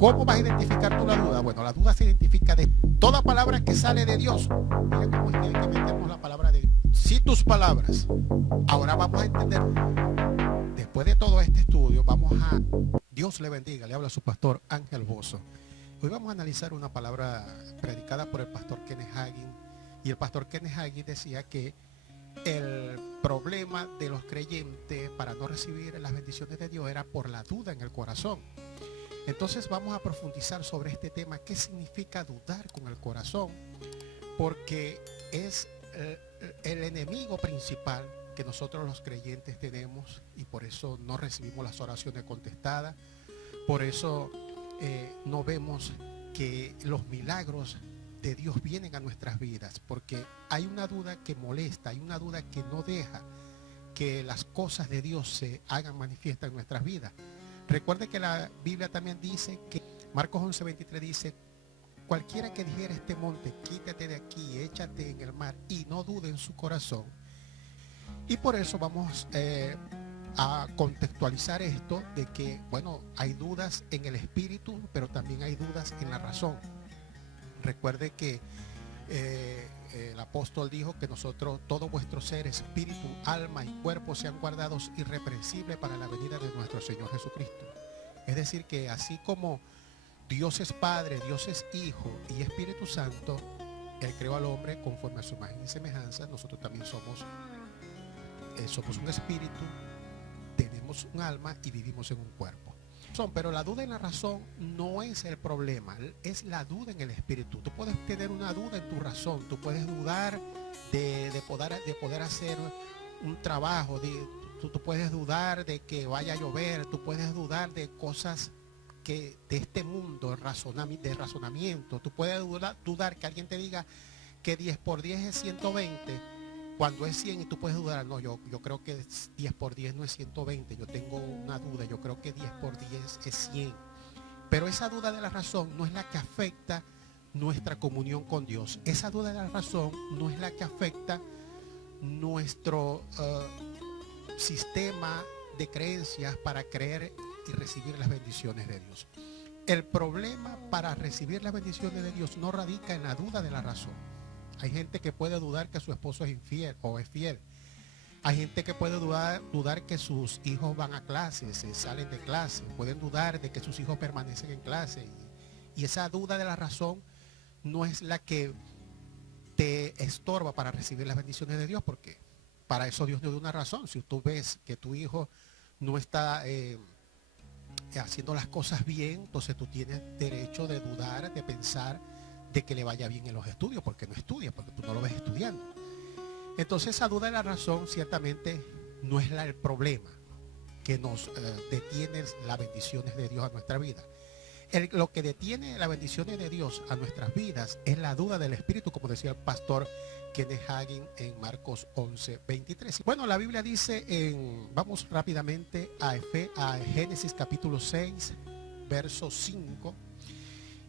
¿Cómo vas a identificar tú la duda? Bueno, la duda se identifica de toda palabra que sale de Dios. Mira cómo es que metemos la palabra de Dios. Si tus palabras. Ahora vamos a entender. Después de todo este estudio, Dios le bendiga, le habla a su pastor Ángel Bozo. Hoy vamos a analizar una palabra predicada por el pastor Kenneth Hagin. Y el pastor Kenneth Hagin decía que el problema de los creyentes para no recibir las bendiciones de Dios era por la duda en el corazón. Entonces vamos a profundizar sobre este tema, qué significa dudar con el corazón, porque es el enemigo principal que nosotros los creyentes tenemos, y por eso no recibimos las oraciones contestadas, por eso no vemos que los milagros de Dios vienen a nuestras vidas, porque hay una duda que molesta, hay una duda que no deja que las cosas de Dios se hagan manifiestas en nuestras vidas. Recuerde que la Biblia también dice que Marcos 11:23 dice: cualquiera que dijera este monte, quítate de aquí, échate en el mar, y no dude en su corazón. Y por eso vamos a contextualizar esto de que, bueno, hay dudas en el espíritu, pero también hay dudas en la razón. Recuerde que el apóstol dijo que nosotros, todo vuestro ser, espíritu, alma y cuerpo, sean guardados irreprensibles para la venida de nuestro Señor Jesucristo. Es decir, que así como Dios es Padre, Dios es Hijo y Espíritu Santo, Él creó al hombre conforme a su imagen y semejanza. Nosotros también somos un espíritu, tenemos un alma y vivimos en un cuerpo. Pero la duda en la razón no es el problema, es la duda en el espíritu. Tú puedes tener una duda en tu razón, tú puedes dudar de poder hacer un trabajo, tú puedes dudar de que vaya a llover, tú puedes dudar de cosas de este mundo, de razonamiento. Tú puedes dudar que alguien te diga que 10 por 10 es 120 cuando es 100, y tú puedes dudar, no, yo creo que 10 por 10 no es 120, yo tengo una duda, yo creo que 10 por 10 es 100. Pero esa duda de la razón no es la que afecta nuestra comunión con Dios. Esa duda de la razón no es la que afecta nuestro sistema de creencias para creer y recibir las bendiciones de Dios. El problema para recibir las bendiciones de Dios no radica en la duda de la razón. Hay gente que puede dudar que su esposo es infiel o es fiel. Hay gente que puede dudar que sus hijos van a clase, se salen de clase. Pueden dudar de que sus hijos permanecen en clase. Y esa duda de la razón no es la que te estorba para recibir las bendiciones de Dios, porque para eso Dios no da una razón. Si tú ves que tu hijo no está haciendo las cosas bien, entonces tú tienes derecho de dudar, de pensar de que le vaya bien en los estudios, porque no estudia, porque tú no lo ves estudiando. Entonces esa duda de la razón ciertamente no es el problema que nos detiene las bendiciones de Dios a nuestra vida. Lo que detiene las bendiciones de Dios a nuestras vidas es la duda del espíritu, como decía el pastor Kenneth Hagin en Marcos 11:23. Bueno, la Biblia dice vamos rápidamente a Génesis capítulo 6, verso 5.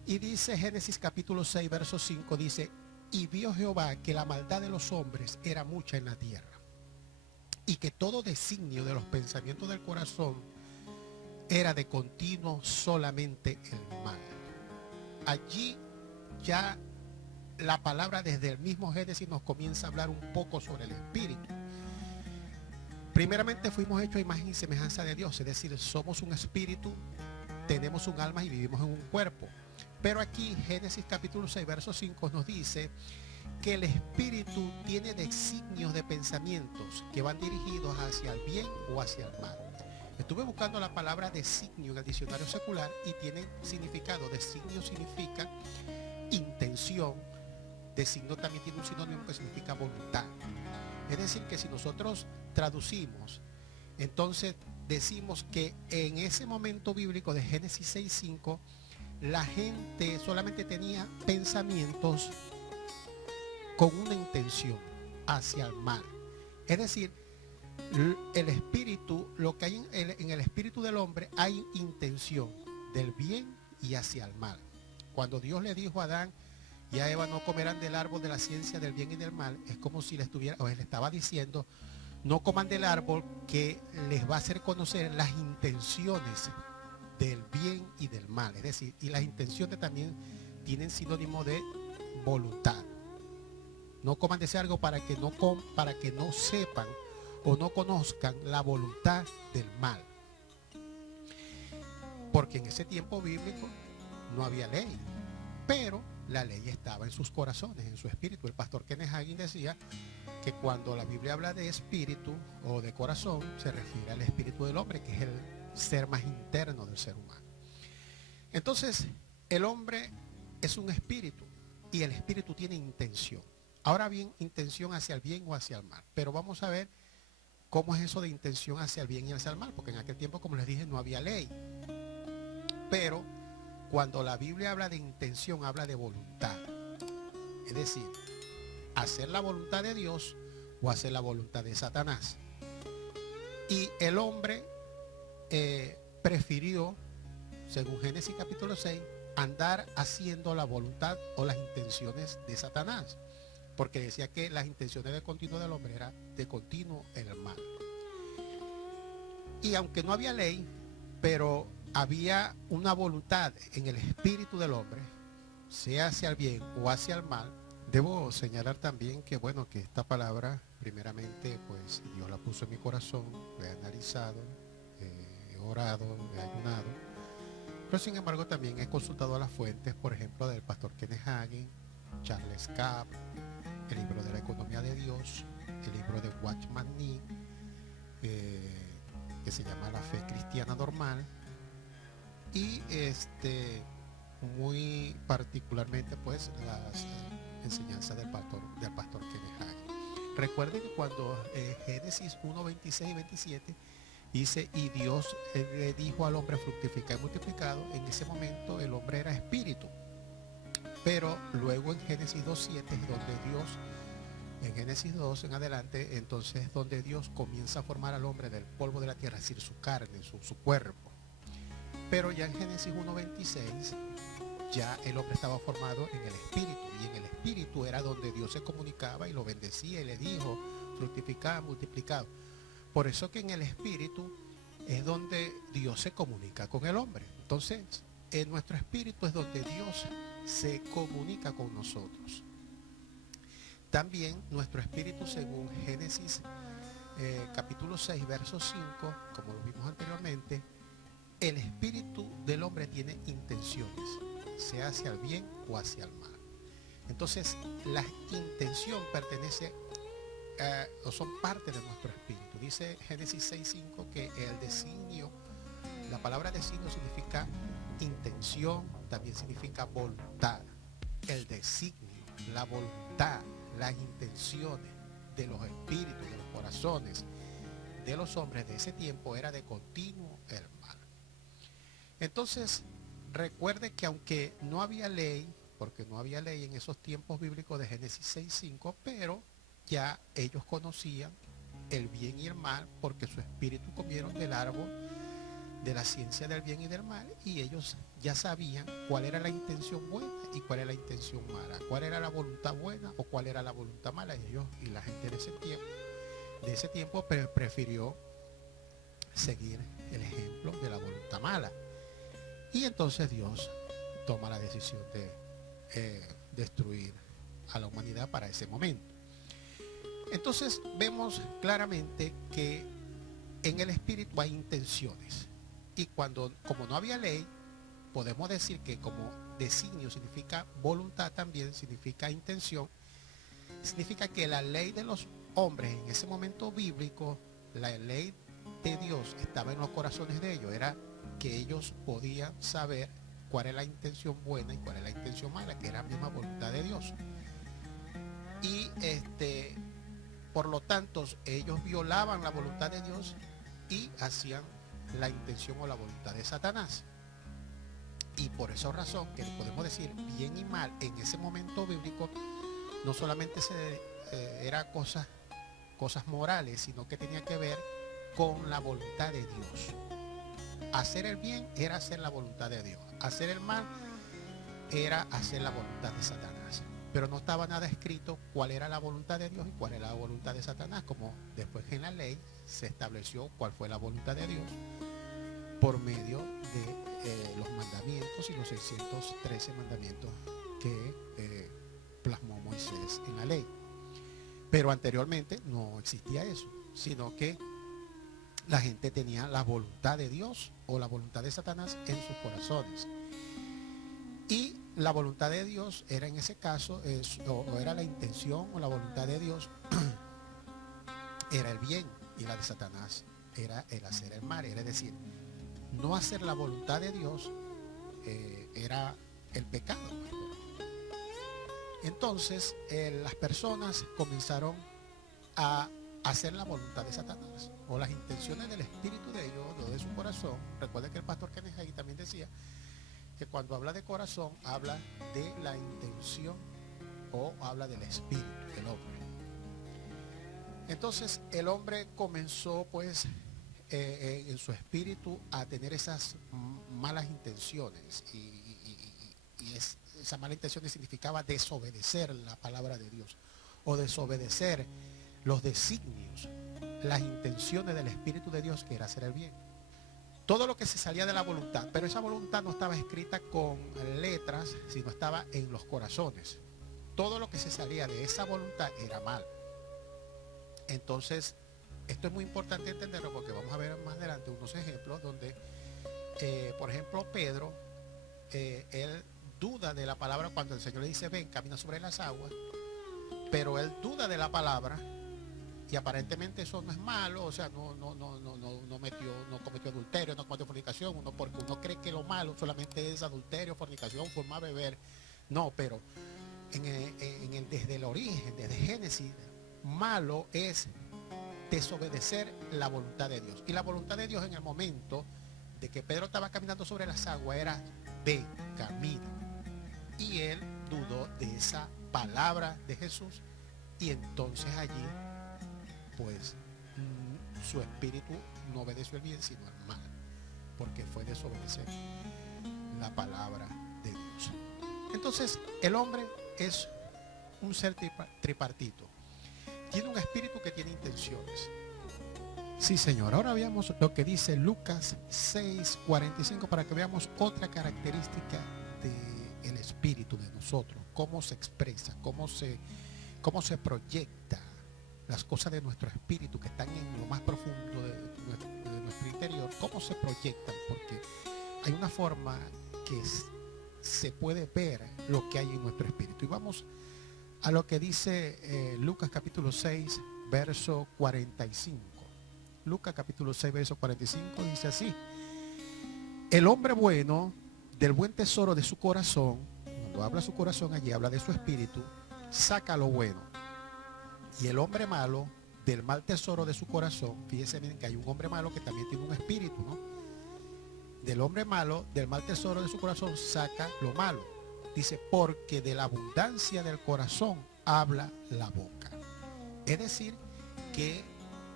Y dice Génesis capítulo 6, verso 5, dice: y vio Jehová que la maldad de los hombres era mucha en la tierra, y que todo designio de los pensamientos del corazón era de continuo solamente el mal. Allí ya la palabra desde el mismo Génesis nos comienza a hablar un poco sobre el espíritu. Primeramente fuimos hechos a imagen y semejanza de Dios, es decir, somos un espíritu, tenemos un alma y vivimos en un cuerpo. Pero aquí Génesis capítulo 6, verso 5 nos dice que el espíritu tiene designios de pensamientos que van dirigidos hacia el bien o hacia el mal. Estuve buscando la palabra designio en el diccionario secular y tiene significado. Designio significa intención. Designio también tiene un sinónimo que significa voluntad. Es decir, que si nosotros traducimos, entonces decimos que en ese momento bíblico de Génesis 6:5, la gente solamente tenía pensamientos con una intención hacia el mal. Es decir, el espíritu, lo que hay en el espíritu del hombre, hay intención del bien y hacia el mal. Cuando Dios le dijo a Adán y a Eva: no comerán del árbol de la ciencia del bien y del mal, es como si le estaba diciendo: no coman del árbol que les va a hacer conocer las intenciones del bien y del mal. Es decir, y las intenciones también tienen sinónimo de voluntad. No coman de ese algo para que no sepan o no conozcan la voluntad del mal. Porque en ese tiempo bíblico no había ley, pero la ley estaba en sus corazones, en su espíritu. El pastor Kenneth Hagin decía que cuando la Biblia habla de espíritu o de corazón, se refiere al espíritu del hombre, que es el ser más interno del ser humano. Entonces, el hombre es un espíritu y el espíritu tiene intención. Ahora bien, intención hacia el bien o hacia el mal. Pero vamos a ver cómo es eso de intención hacia el bien y hacia el mal, porque en aquel tiempo, como les dije, no había ley. Pero cuando la Biblia habla de intención, habla de voluntad. Es decir, hacer la voluntad de Dios o hacer la voluntad de Satanás. Y el hombre prefirió, según Génesis capítulo 6, andar haciendo la voluntad o las intenciones de Satanás, porque decía que las intenciones de continuo del hombre era de continuo el mal. Y aunque no había ley, pero había una voluntad en el espíritu del hombre, sea hacia el bien o hacia el mal. Debo señalar también que bueno, que esta palabra primeramente pues Dios la puso en mi corazón, la he analizado, he orado, he ayunado, pero sin embargo también he consultado a las fuentes, por ejemplo del pastor Kenneth Hagin, Charles Capp, el libro de la economía de Dios, el libro de Watchman Nee, que se llama La fe cristiana normal, y muy particularmente pues las enseñanzas del pastor Kenneth Hagin. Recuerden que cuando Génesis 1, 26 y 27 dice, y Dios le dijo al hombre fructificar y multiplicado, en ese momento el hombre era espíritu. Pero luego en Génesis 2.7 es donde Dios, en Génesis 2 en adelante, entonces es donde Dios comienza a formar al hombre del polvo de la tierra, es decir, su carne, su cuerpo. Pero ya en Génesis 1.26 ya el hombre estaba formado en el espíritu, y en el espíritu era donde Dios se comunicaba y lo bendecía y le dijo, fructificad, multiplicad. Por eso que en el espíritu es donde Dios se comunica con el hombre. Entonces, en nuestro espíritu es donde Dios se comunica con nosotros. También nuestro espíritu, según Génesis capítulo 6, verso 5, como lo vimos anteriormente, el espíritu del hombre tiene intenciones, sea hacia el bien o hacia el mal. Entonces, la intención pertenece o son parte de nuestro espíritu. Dice Génesis 6.5 que el designio, la palabra designio significa intención, también significa voluntad. El designio, la voluntad, las intenciones de los espíritus, de los corazones de los hombres de ese tiempo era de continuo el mal. Entonces, recuerde que aunque no había ley, porque no había ley en esos tiempos bíblicos de Génesis 6.5, pero ya ellos conocían el bien y el mal, porque su espíritu comieron del árbol de la ciencia del bien y del mal, y ellos ya sabían cuál era la intención buena y cuál era la intención mala, cuál era la voluntad buena o cuál era la voluntad mala. Y ellos y la gente de ese tiempo prefirió seguir el ejemplo de la voluntad mala. Y entonces Dios toma la decisión de destruir a la humanidad para ese momento. Entonces vemos claramente que en el espíritu hay intenciones. Y como no había ley, podemos decir que como designio significa voluntad, también significa intención. Significa que la ley de los hombres en ese momento bíblico, la ley de Dios estaba en los corazones de ellos. Era que ellos podían saber cuál es la intención buena y cuál es la intención mala, que era la misma voluntad de Dios. Y por lo tanto, ellos violaban la voluntad de Dios y hacían la intención o la voluntad de Satanás. Y por esa razón, que podemos decir bien y mal en ese momento bíblico, no solamente era cosas morales, sino que tenía que ver con la voluntad de Dios. Hacer el bien era hacer la voluntad de Dios. Hacer el mal era hacer la voluntad de Satanás. Pero no estaba nada escrito cuál era la voluntad de Dios y cuál era la voluntad de Satanás, como después en la ley se estableció cuál fue la voluntad de Dios por medio de los mandamientos y los 613 mandamientos que plasmó Moisés en la ley. Pero anteriormente no existía eso, sino que la gente tenía la voluntad de Dios o la voluntad de Satanás en sus corazones. Y la voluntad de Dios era en ese caso, o era la intención o la voluntad de Dios, era el bien, y la de Satanás era el hacer el mal. Era decir, no hacer la voluntad de Dios era el pecado. Entonces las personas comenzaron a hacer la voluntad de Satanás o las intenciones del espíritu de ellos o de su corazón. Recuerden que el pastor Kenneth Hagin también decía que cuando habla de corazón habla de la intención o habla del espíritu del hombre. Entonces el hombre comenzó pues en su espíritu a tener esas malas intenciones y esa mala intención significaba desobedecer la palabra de Dios o desobedecer los designios, las intenciones del Espíritu de Dios, que era hacer el bien. Todo lo que se salía de la voluntad, pero esa voluntad no estaba escrita con letras, sino estaba en los corazones. Todo lo que se salía de esa voluntad era mal. Entonces, esto es muy importante entenderlo porque vamos a ver más adelante unos ejemplos donde, por ejemplo, Pedro, él duda de la palabra cuando el Señor le dice, ven, camina sobre las aguas, pero él duda de la palabra. Y aparentemente eso no es malo, o sea, no cometió adulterio, no cometió fornicación, porque uno cree que lo malo solamente es adulterio, fornicación, formar beber. No, pero desde el origen, desde Génesis, malo es desobedecer la voluntad de Dios. Y la voluntad de Dios en el momento de que Pedro estaba caminando sobre las aguas era ven, camina. Y él dudó de esa palabra de Jesús y entonces allí pues su espíritu no obedeció el bien sino el mal, porque fue desobedecer la palabra de Dios. Entonces el hombre es un ser tripartito, tiene un espíritu que tiene intenciones. Sí, Señor. Ahora veamos lo que dice Lucas 6:45 para que veamos otra característica del espíritu de nosotros, cómo se expresa, cómo se proyecta las cosas de nuestro espíritu que están en lo más profundo de nuestro interior, cómo se proyectan, porque hay una forma que se puede ver lo que hay en nuestro espíritu. Y vamos a lo que dice Lucas capítulo 6 verso 45. Lucas capítulo 6 verso 45 dice así: el hombre bueno del buen tesoro de su corazón, cuando habla su corazón allí habla de su espíritu, saca lo bueno. Y el hombre malo del mal tesoro de su corazón, fíjense bien que hay un hombre malo que también tiene un espíritu, ¿no? Del hombre malo del mal tesoro de su corazón saca lo malo. Dice, porque de la abundancia del corazón habla la boca. Es decir, que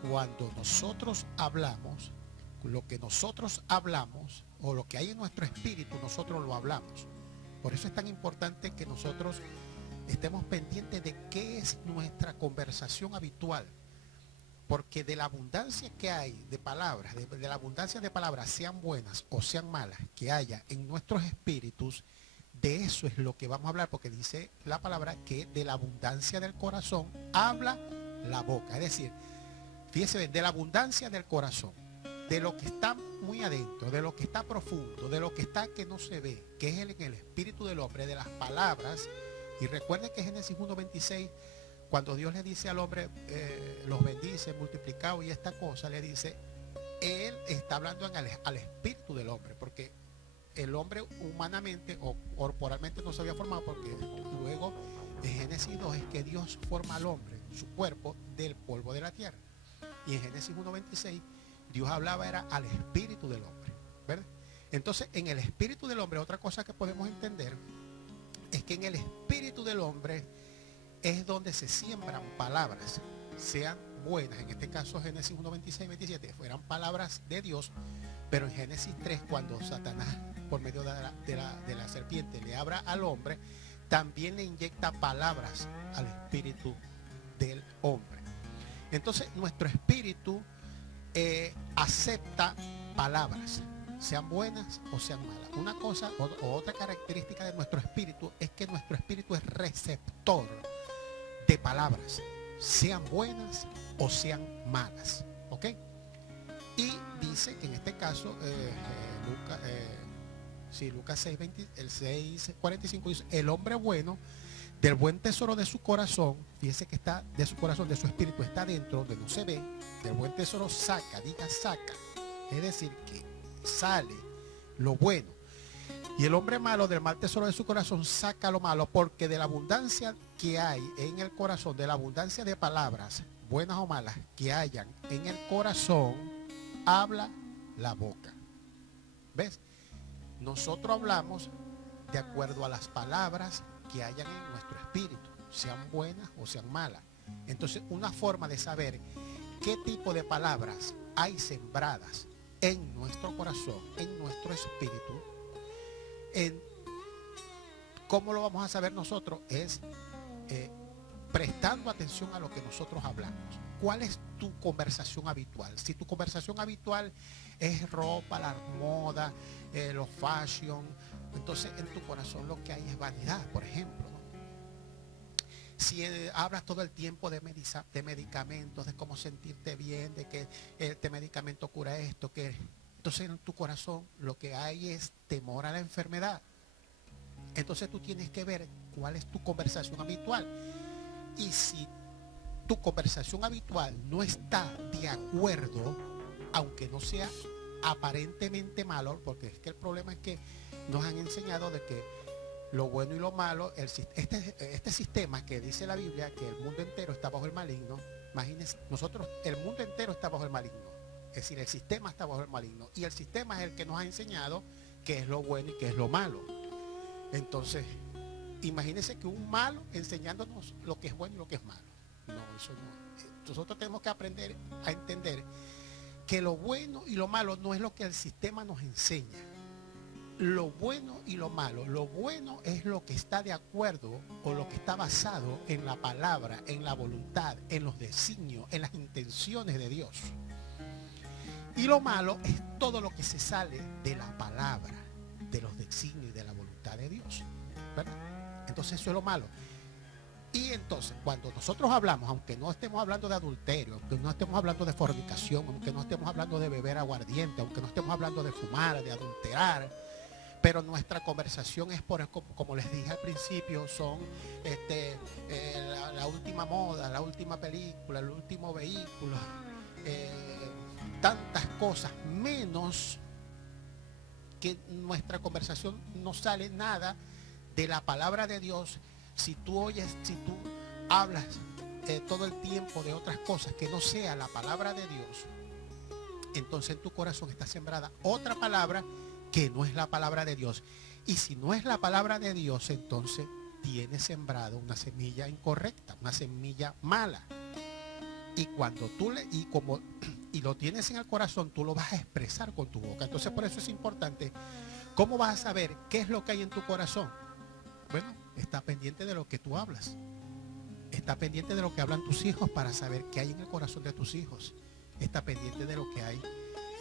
cuando nosotros hablamos, lo que nosotros hablamos o lo que hay en nuestro espíritu, nosotros lo hablamos. Por eso es tan importante que nosotros estemos pendientes de qué es nuestra conversación habitual. Porque de la abundancia que hay de palabras, de la abundancia de palabras, sean buenas o sean malas, que haya en nuestros espíritus, de eso es lo que vamos a hablar, porque dice la palabra que de la abundancia del corazón habla la boca. Es decir, fíjese bien, de la abundancia del corazón, de lo que está muy adentro, de lo que está profundo, de lo que está que no se ve, que es en el espíritu del hombre, de las palabras. Y recuerden que Génesis 1:26, cuando Dios le dice al hombre, los bendice, multiplicado y esta cosa, le dice, él está hablando al espíritu del hombre, porque el hombre humanamente o corporalmente no se había formado, porque luego en Génesis 2 es que Dios forma al hombre, su cuerpo, del polvo de la tierra. Y en Génesis 1:26 Dios hablaba era al espíritu del hombre, ¿verdad? Entonces en el espíritu del hombre, otra cosa que podemos entender es que en el espíritu del hombre es donde se siembran palabras, sean buenas, en este caso Génesis 1:26-27 fueran palabras de Dios, pero en Génesis 3 cuando Satanás por medio de la serpiente le habla al hombre, también le inyecta palabras al espíritu del hombre. Entonces nuestro espíritu acepta palabras, sean buenas o sean malas. Una cosa o otra característica de nuestro espíritu es que nuestro espíritu es receptor de palabras, sean buenas o sean malas. ¿Ok? Y dice que en este caso, Lucas 6, 45 dice, el hombre bueno del buen tesoro de su corazón, fíjese que está de su corazón, de su espíritu, está dentro, donde no se ve, del buen tesoro saca, diga saca, es decir, que sale lo bueno. Y el hombre malo del mal tesoro de su corazón saca lo malo, porque de la abundancia que hay en el corazón, de la abundancia de palabras, buenas o malas, que hayan en el corazón, habla la boca. ¿Ves? Nosotros hablamos de acuerdo a las palabras que hayan en nuestro espíritu, sean buenas o sean malas. Entonces, una forma de saber qué tipo de palabras hay sembradas en nuestro corazón, en nuestro espíritu, ¿cómo lo vamos a saber nosotros? Es prestando atención a lo que nosotros hablamos. ¿Cuál es tu conversación habitual? Si tu conversación habitual es ropa, la moda, los fashion, entonces en tu corazón lo que hay es vanidad, por ejemplo, ¿no? Si hablas todo el tiempo de medicamentos, de cómo sentirte bien, de que este medicamento cura esto, que entonces en tu corazón lo que hay es temor a la enfermedad. Entonces tú tienes que ver cuál es tu conversación habitual. Y si tu conversación habitual no está de acuerdo, aunque no sea aparentemente malo, porque es que el problema es que nos han enseñado de que lo bueno y lo malo, este sistema que dice la Biblia que el mundo entero está bajo el maligno, imagínense, nosotros, el mundo entero está bajo el maligno, es decir, el sistema está bajo el maligno, y el sistema es el que nos ha enseñado qué es lo bueno y qué es lo malo. Entonces, imagínense que un malo enseñándonos lo que es bueno y lo que es malo. No, eso no. Nosotros tenemos que aprender a entender que lo bueno y lo malo no es lo que el sistema nos enseña. Lo bueno y lo malo, lo bueno es lo que está de acuerdo o lo que está basado en la palabra, en la voluntad, en los designios, en las intenciones de Dios. Y lo malo es todo lo que se sale de la palabra, de los designios y de la voluntad de Dios, ¿verdad? Entonces eso es lo malo. Y entonces cuando nosotros hablamos, aunque no estemos hablando de adulterio, aunque no estemos hablando de fornicación, aunque no estemos hablando de beber aguardiente, aunque no estemos hablando de fumar, de adulterar, pero nuestra conversación es como les dije al principio, son la última moda, la última película, el último vehículo, tantas cosas, menos que nuestra conversación no sale nada de la palabra de Dios. Si tú hablas todo el tiempo de otras cosas que no sea la palabra de Dios, entonces en tu corazón está sembrada otra palabra que no es la palabra de Dios. Y si no es la palabra de Dios, entonces tienes sembrado una semilla incorrecta, una semilla mala. Y cuando tú y lo tienes en el corazón, tú lo vas a expresar con tu boca. Entonces por eso es importante. ¿Cómo vas a saber qué es lo que hay en tu corazón? Bueno, está pendiente de lo que tú hablas. Está pendiente de lo que hablan tus hijos para saber qué hay en el corazón de tus hijos. Está pendiente de lo que hay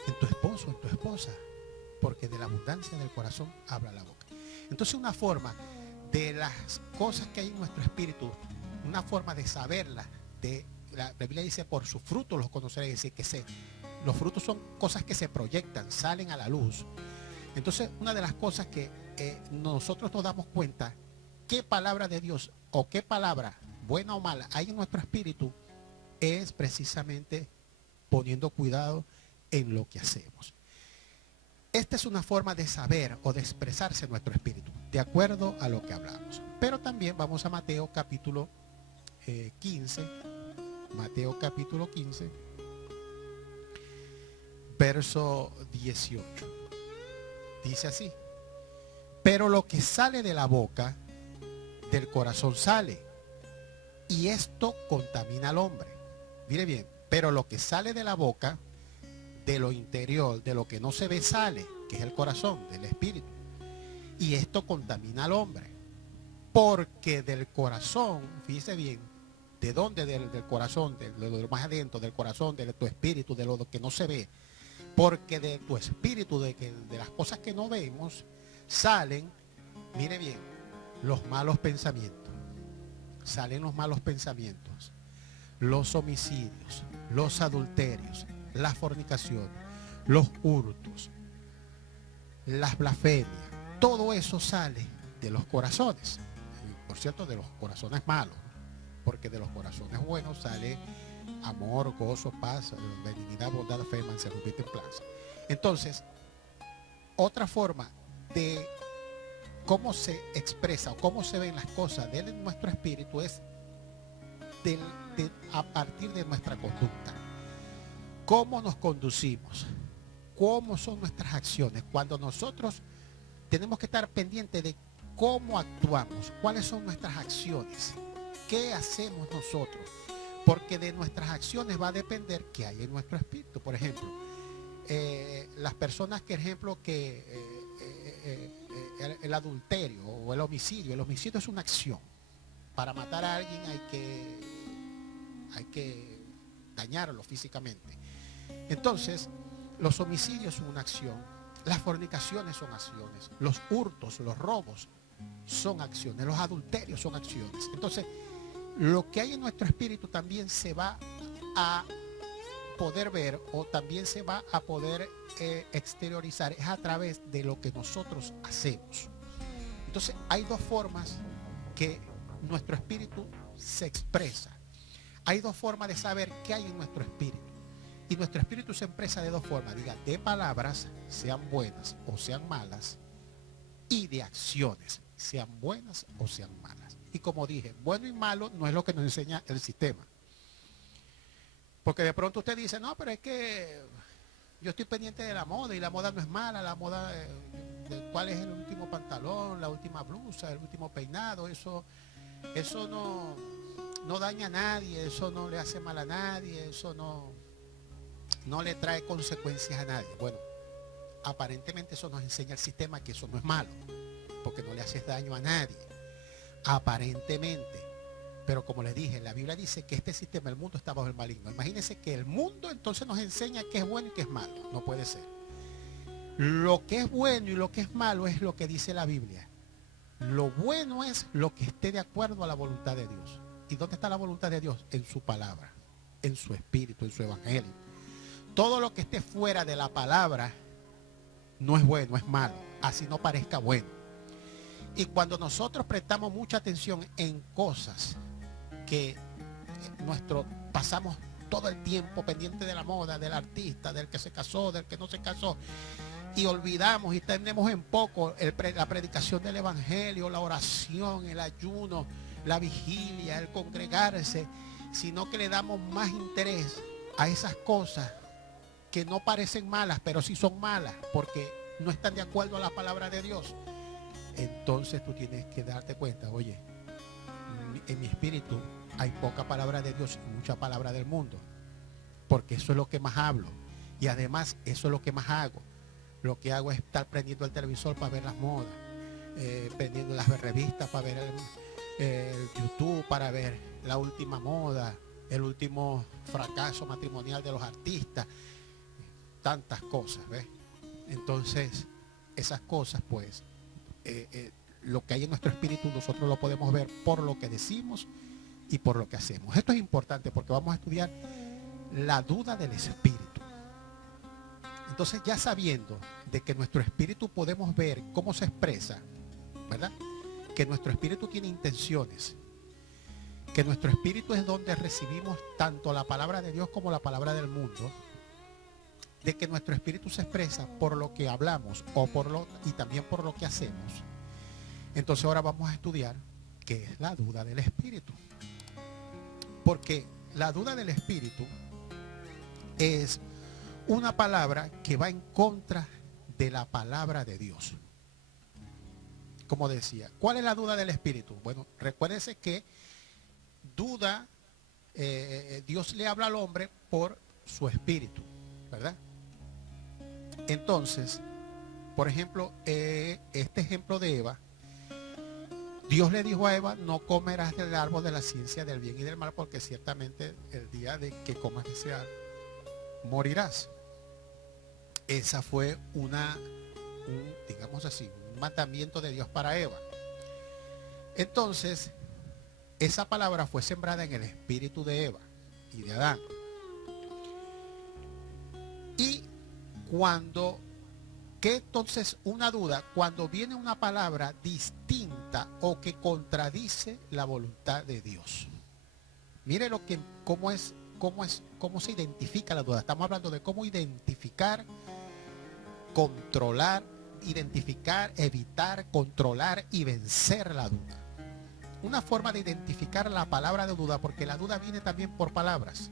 en tu esposo, en tu esposa. Porque de la abundancia del corazón habla la boca. Entonces una forma de las cosas que hay en nuestro espíritu, una forma de saberlas, la Biblia dice por sus frutos los conoceréis, es decir, los frutos son cosas que se proyectan, salen a la luz. Entonces una de las cosas que nosotros nos damos cuenta, qué palabra de Dios o qué palabra, buena o mala, hay en nuestro espíritu, es precisamente poniendo cuidado en lo que hacemos. Esta es una forma de saber o de expresarse nuestro espíritu, de acuerdo a lo que hablamos. Pero también vamos a Mateo capítulo 15. Mateo capítulo 15, verso 18. Dice así: pero lo que sale de la boca, del corazón sale, y esto contamina al hombre. Mire bien, pero lo que sale de la boca, de lo interior, de lo que no se ve sale, que es el corazón, del espíritu, y esto contamina al hombre, porque del corazón, fíjese bien, ¿de dónde? Del corazón, de lo más adentro, del corazón, de tu espíritu, de lo que no se ve, Porque de tu espíritu, de las cosas que no vemos, salen, mire bien, los malos pensamientos. Salen los malos pensamientos, los homicidios, los adulterios, las fornicaciones, los hurtos, las blasfemias. Todo eso sale de los corazones. Por cierto, de los corazones malos, porque de los corazones buenos sale amor, gozo, paz, benignidad, bondad, fe, mansedumbre y templanza. Entonces, otra forma de cómo se expresa o cómo se ven las cosas de nuestro espíritu es a partir de nuestra conducta. Cómo nos conducimos, cómo son nuestras acciones. Cuando nosotros tenemos que estar pendientes de cómo actuamos, cuáles son nuestras acciones, qué hacemos nosotros, porque de nuestras acciones va a depender qué hay en nuestro espíritu. Por ejemplo, las personas que, ejemplo, el adulterio o el homicidio es una acción. Para matar a alguien hay que dañarlo físicamente. Entonces, los homicidios son una acción, las fornicaciones son acciones, los hurtos, los robos son acciones, los adulterios son acciones. Entonces, lo que hay en nuestro espíritu también se va a poder ver o también se va a poder exteriorizar, es a través de lo que nosotros hacemos. Entonces, hay dos formas que nuestro espíritu se expresa. Hay dos formas de saber qué hay en nuestro espíritu. Y nuestro espíritu se expresa de dos formas, diga, de palabras, sean buenas o sean malas, y de acciones, sean buenas o sean malas. Y como dije, bueno y malo no es lo que nos enseña el sistema. Porque de pronto usted dice, no, pero es que yo estoy pendiente de la moda y la moda no es mala, la moda de cuál es el último pantalón, la última blusa, el último peinado, eso no daña a nadie, eso no le hace mal a nadie, eso no le trae consecuencias a nadie. Bueno, aparentemente eso nos enseña el sistema que eso no es malo, porque no le haces daño a nadie, aparentemente. Pero como les dije, la Biblia dice que este sistema, el mundo está bajo el maligno. Imagínense que el mundo entonces nos enseña qué es bueno y qué es malo. No puede ser. Lo que es bueno y lo que es malo es lo que dice la Biblia. Lo bueno es lo que esté de acuerdo a la voluntad de Dios. ¿Y dónde está la voluntad de Dios? En su palabra, en su espíritu, en su evangelio. Todo lo que esté fuera de la palabra no es bueno, es malo, así no parezca bueno. Y cuando nosotros prestamos mucha atención en cosas que pasamos todo el tiempo pendiente de la moda, del artista, del que se casó, del que no se casó, y olvidamos y tenemos en poco la predicación del evangelio, la oración, el ayuno, la vigilia, el congregarse, sino que le damos más interés a esas cosas que no parecen malas, pero sí son malas, porque no están de acuerdo a la palabra de Dios. Entonces tú tienes que darte cuenta, oye, en mi espíritu hay poca palabra de Dios y mucha palabra del mundo, porque eso es lo que más hablo, y además eso es lo que más hago. Lo que hago es estar prendiendo el televisor para ver las modas, prendiendo las revistas para ver el YouTube, para ver la última moda, el último fracaso matrimonial de los artistas, tantas cosas, ¿ves? Entonces, esas cosas, pues, lo que hay en nuestro espíritu nosotros lo podemos ver por lo que decimos y por lo que hacemos. Esto es importante porque vamos a estudiar la duda del espíritu. Entonces, ya sabiendo de que nuestro espíritu podemos ver cómo se expresa, ¿verdad? Que nuestro espíritu tiene intenciones, que nuestro espíritu es donde recibimos tanto la palabra de Dios como la palabra del mundo, de que nuestro espíritu se expresa por lo que hablamos y también por lo que hacemos. Entonces ahora vamos a estudiar qué es la duda del espíritu. Porque la duda del espíritu es una palabra que va en contra de la palabra de Dios. Como decía, ¿cuál es la duda del espíritu? Bueno, recuérdense que duda, Dios le habla al hombre por su espíritu, ¿verdad? Entonces, por ejemplo, este ejemplo de Eva, Dios le dijo a Eva, no comerás del árbol de la ciencia del bien y del mal, porque ciertamente el día de que comas ese árbol, morirás. Esa fue digamos así, un mandamiento de Dios para Eva. Entonces, esa palabra fue sembrada en el espíritu de Eva y de Adán. Y entonces una duda, cuando viene una palabra distinta o que contradice la voluntad de Dios. Mire cómo se identifica la duda. Estamos hablando de cómo identificar, controlar, evitar, controlar y vencer la duda. Una forma de identificar la palabra de duda, porque la duda viene también por palabras.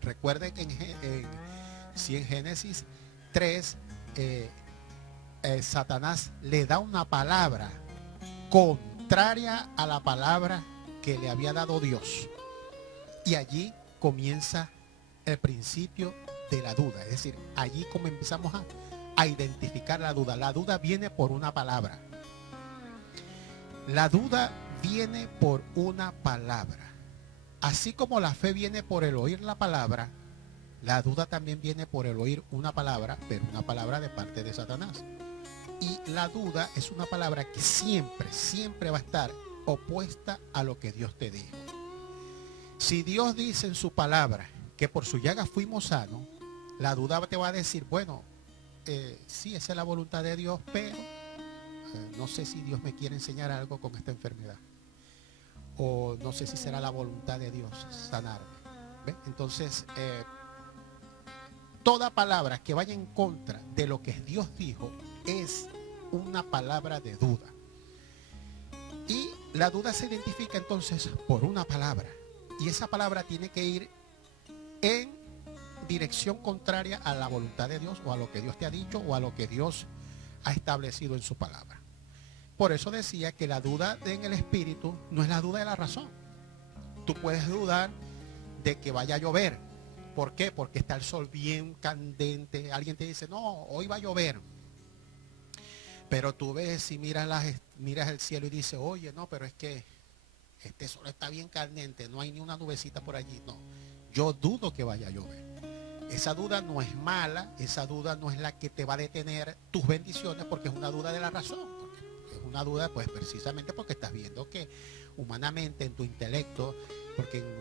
Recuerden que en Génesis 3, Satanás le da una palabra contraria a la palabra que le había dado Dios. Y allí comienza el principio de la duda. Es decir, allí como empezamos a identificar la duda. La duda viene por una palabra. La duda viene por una palabra. Así como la fe viene por el oír la palabra, la duda también viene por el oír una palabra, pero una palabra de parte de Satanás. Y la duda es una palabra que siempre va a estar opuesta a lo que Dios te dijo. Si Dios dice en su palabra que por su llaga fuimos sanos, la duda te va a decir, bueno, sí, esa es la voluntad de Dios, pero no sé si Dios me quiere enseñar algo con esta enfermedad. O no sé si será la voluntad de Dios sanarme. ¿Ve? Entonces, toda palabra que vaya en contra de lo que Dios dijo es una palabra de duda. Y la duda se identifica entonces por una palabra. Y esa palabra tiene que ir en dirección contraria a la voluntad de Dios o a lo que Dios te ha dicho o a lo que Dios ha establecido en su palabra. Por eso decía que la duda en el espíritu no es la duda de la razón. Tú puedes dudar de que vaya a llover. ¿Por qué? Porque está el sol bien candente. Alguien te dice, no, hoy va a llover. Pero tú ves y miras el cielo y dices, oye, no, pero es que este sol está bien candente, no hay ni una nubecita por allí. No, yo dudo que vaya a llover. Esa duda no es mala, esa duda no es la que te va a detener tus bendiciones, porque es una duda de la razón. Es una duda, pues, precisamente porque estás viendo que humanamente, en tu intelecto, porque en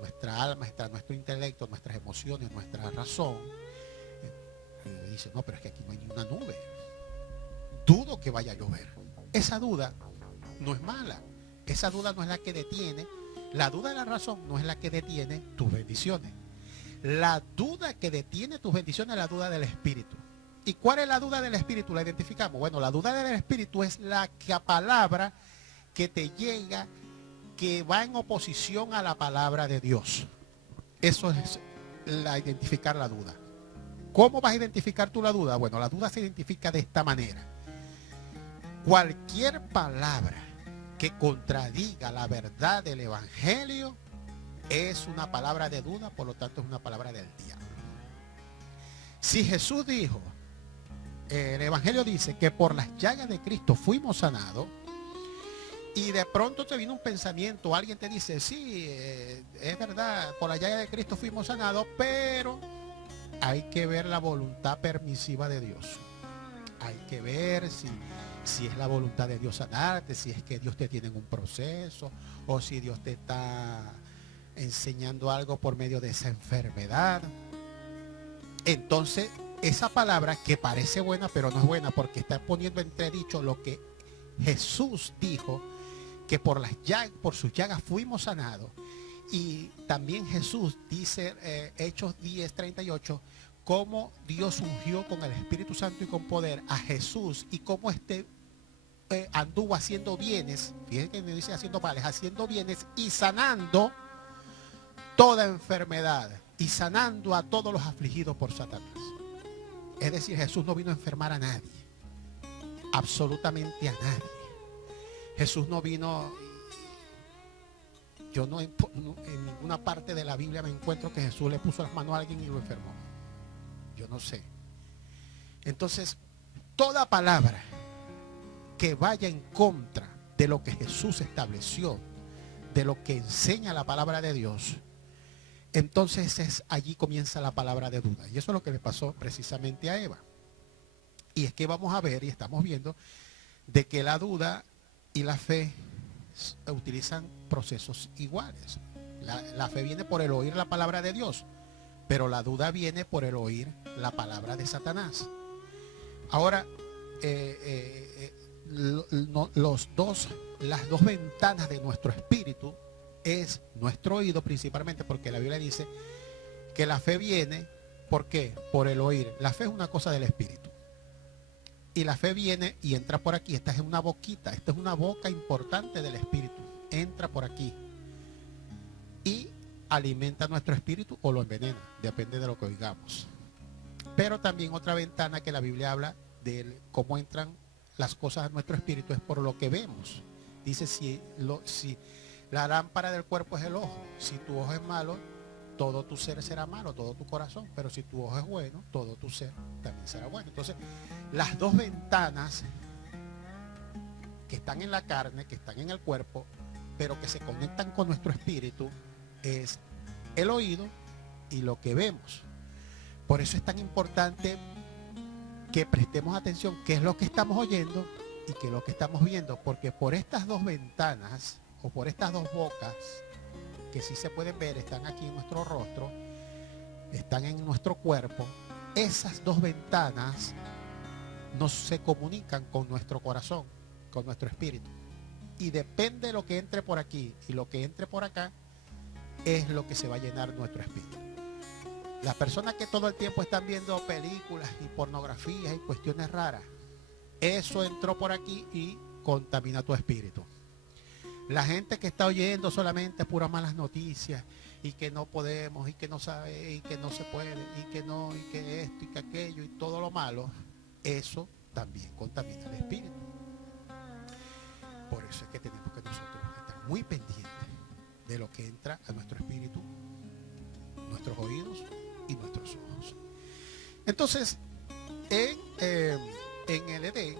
nuestra alma está nuestro intelecto, nuestras emociones, nuestra razón. Dice, no, pero es que aquí no hay ni una nube. Dudo que vaya a llover. Esa duda no es mala. Esa duda no es la que detiene. La duda de la razón no es la que detiene tus bendiciones. La duda que detiene tus bendiciones es la duda del espíritu. ¿Y cuál es la duda del espíritu? La identificamos. Bueno, la duda del espíritu es la palabra que te llega, que va en oposición a la palabra de Dios. Eso es identificar la duda. ¿Cómo vas a identificar tú la duda? Bueno, la duda se identifica de esta manera. Cualquier palabra que contradiga la verdad del evangelio es una palabra de duda, por lo tanto es una palabra del diablo. Si Jesús dijo, el evangelio dice que por las llagas de Cristo fuimos sanados, y de pronto te viene un pensamiento, alguien te dice, sí, es verdad, por la llaga de Cristo fuimos sanados, pero hay que ver la voluntad permisiva de Dios. Hay que ver si es la voluntad de Dios sanarte, si es que Dios te tiene en un proceso, o si Dios te está enseñando algo por medio de esa enfermedad. Entonces, esa palabra que parece buena, pero no es buena, porque está poniendo entredicho lo que Jesús dijo, que por sus llagas fuimos sanados. Y también Jesús dice, Hechos 10:38, cómo Dios ungió con el Espíritu Santo y con poder a Jesús, y cómo anduvo haciendo bienes, fíjense que me dice haciendo males, haciendo bienes y sanando toda enfermedad y sanando a todos los afligidos por Satanás. Es decir, Jesús no vino a enfermar a nadie, absolutamente a nadie. Jesús no vino, yo no en ninguna parte de la Biblia me encuentro que Jesús le puso las manos a alguien y lo enfermó. Yo no sé. Entonces, toda palabra que vaya en contra de lo que Jesús estableció, de lo que enseña la palabra de Dios, entonces allí comienza la palabra de duda. Y eso es lo que le pasó precisamente a Eva. Y es que vamos a ver y estamos viendo de que la duda y la fe utilizan procesos iguales. La fe viene por el oír la palabra de Dios, pero la duda viene por el oír la palabra de Satanás. Ahora, las dos ventanas de nuestro espíritu es nuestro oído principalmente, porque la Biblia dice que la fe viene, ¿por qué? Por el oír. La fe es una cosa del espíritu. Y la fe viene y entra por aquí. Esta es una boquita, esta es una boca importante del espíritu. Entra por aquí y alimenta nuestro espíritu o lo envenena, depende de lo que oigamos. Pero también otra ventana que la Biblia habla de cómo entran las cosas a nuestro espíritu es por lo que vemos. Dice, si la lámpara del cuerpo es el ojo, si tu ojo es malo, todo tu ser será malo, todo tu corazón. Pero si tu ojo es bueno, todo tu ser también será bueno. Entonces, las dos ventanas que están en la carne, que están en el cuerpo, pero que se conectan con nuestro espíritu, es el oído y lo que vemos. Por eso es tan importante que prestemos atención qué es lo que estamos oyendo y qué es lo que estamos viendo, porque por estas dos ventanas o por estas dos bocas que sí se pueden ver, están aquí en nuestro rostro, están en nuestro cuerpo, esas dos ventanas nos se comunican con nuestro corazón, con nuestro espíritu, y depende de lo que entre por aquí y lo que entre por acá es lo que se va a llenar nuestro espíritu. Las personas que todo el tiempo están viendo películas y pornografías y cuestiones raras, eso entró por aquí y contamina tu espíritu. La gente que está oyendo solamente puras malas noticias y que no podemos y que no sabe y que no se puede y que no y que esto y que aquello y todo lo malo, eso también contamina el espíritu. Por eso es que tenemos que nosotros estar muy pendientes de lo que entra a nuestro espíritu, nuestros oídos y nuestros ojos. Entonces, en el Edén,